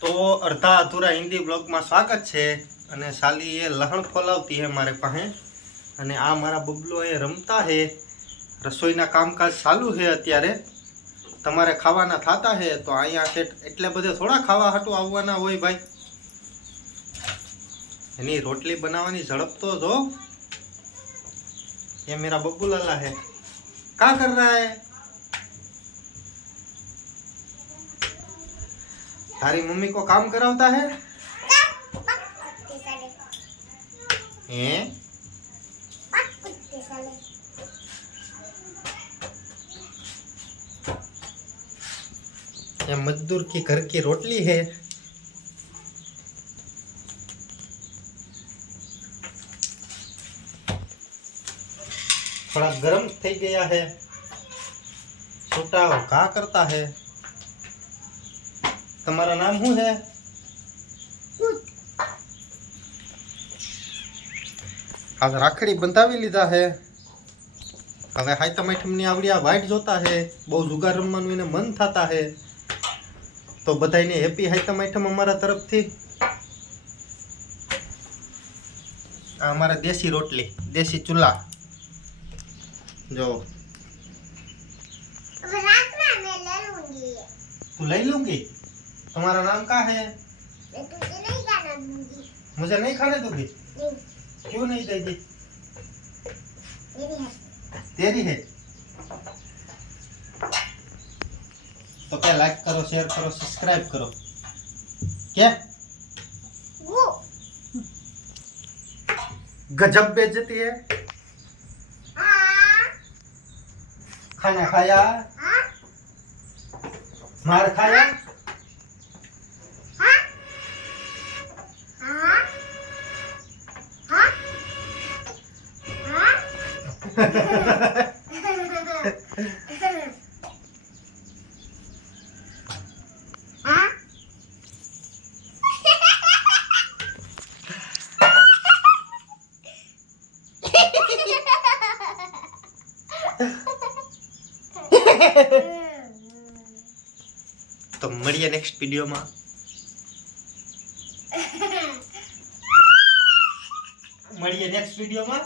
તો અડધા અધૂરા હિન્દી બ્લોગમાં સ્વાગત છે અને સાલી એ લહણ ફોલાવતી હે મારે પાસે અને આ મારા બબલો એ રમતા હે રસોઈના કામકાજ ચાલુ છે અત્યારે તમારે ખાવાના થતા હે તો અહીંયા સેટ એટલે બધે થોડા ખાવા હાટું આવવાના હોય ભાઈ એની રોટલી બનાવવાની ઝડપ તો જો ये मेरा बब्बू लाला है क्या कर रहा है तारी मम्मी को काम करावता है ये मजदूर की घर की रोटली है थोड़ा गर्म થઈ गया है छोटा क्या करता है तुम्हारा नाम શું है आज રાખડી બંધાવી લીધા है હવે હાઈતમ આઈટમની આવડિયા વાઈટ જોતા है બહુ જુગાર રમવાનું એને મન થતા है તો બધાયને હેપી હાઈતમ આઈટમ અમારા તરફથી આ અમારા દેશી રોટલી દેશી ચૂલા जो तू ले लूंगी तुम्हारा नाम क्या है मुझे नहीं खाने दोगी क्यों नहीं देगी तेरी है तो क्या लाइक करो शेयर करो सब्सक्राइब करो क्या गजब बेइज्जती है खाना खाया मार खाया तो મળીએ નેક્સ્ટ વિડિયોમાં મળીએ નેક્સ્ટ વિડિયોમાં